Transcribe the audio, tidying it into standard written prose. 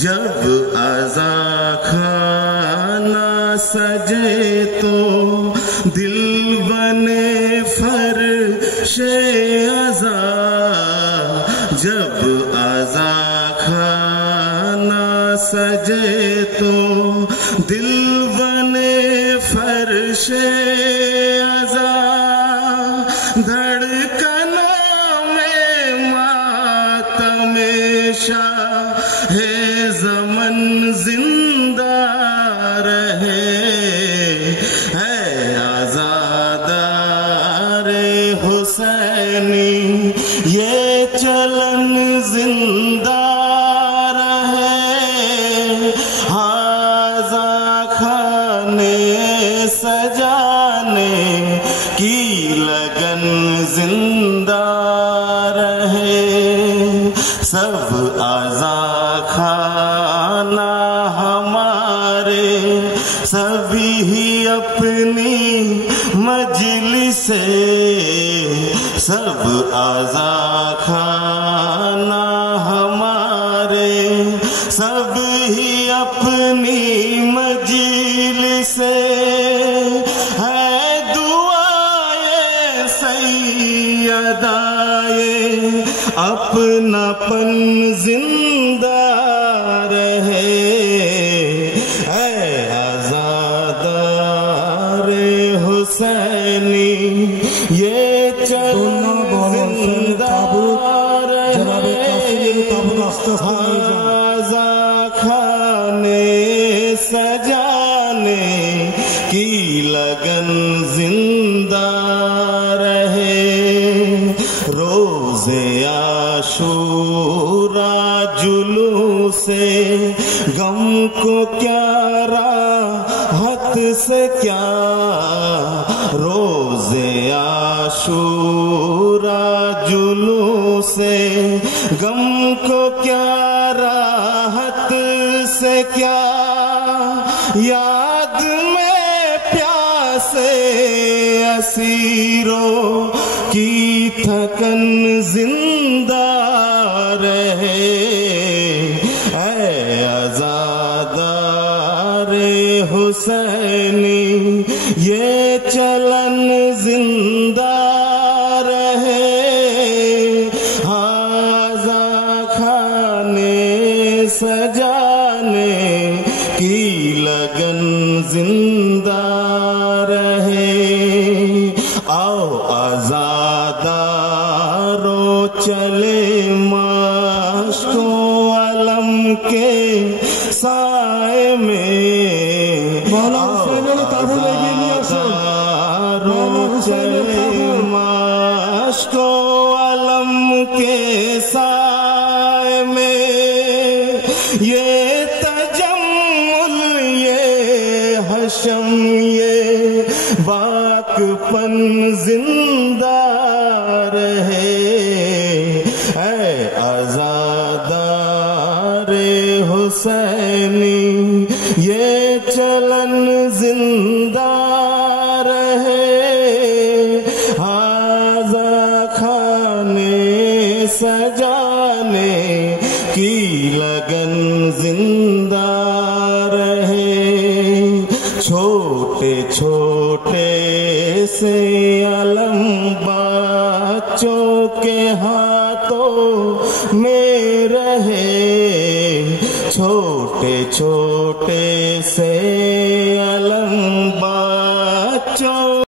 جب عزا کھانا سجے تو دل بنے فرش عزا، جب عزا کھانا سجے تو دل بنے فرش عزا، دھڑکنوں میں ماتم شاہ زمن زندہ رہے، ہے آزادار حسینی یہ چلن زندہ رہے، ہازا کھانے سجانے کی لگن زندہ رہے، سب عزا کھانا ہمارے سبھی ہی اپنی مجلس سے، سب عزا کھانا ہمارے سب ہی اپنی مجلس سے، ہے دعائے سیدائے اپنا پن زندہ رہے، اے آزادار حسینی یہ چلن زندہ رہے، عزا کھانے سجانے کی لگن زندہ رہے، روز عاشورا جلوس غم کو کیا راحت سے کیا، روز عاشورا جلوس غم کو کیا راحت سے کیا، یاد میں پیاسے اسیروں کی تھکن زندہ رہے، اے آزادار حسینی یہ چلن زندہ رہے، ہازا کھانے سجانے کی لگن زندہ رہے، آؤ آزادارو چلے مشک و علم کے سائے میں، آزادارو چلے مشک و علم کے سائے میں، یہ تجمل یہ حشم یہ باک پن زندہ رہے، اے آزادار حسینی یہ چلن زندہ رہے، ہازا کھانے سجانے کی لگن زندہ رہے، چھوٹے چھوٹے سے علم بچوں کے ہاتھوں میں رہے، چھوٹے چھوٹے سے علم بچوں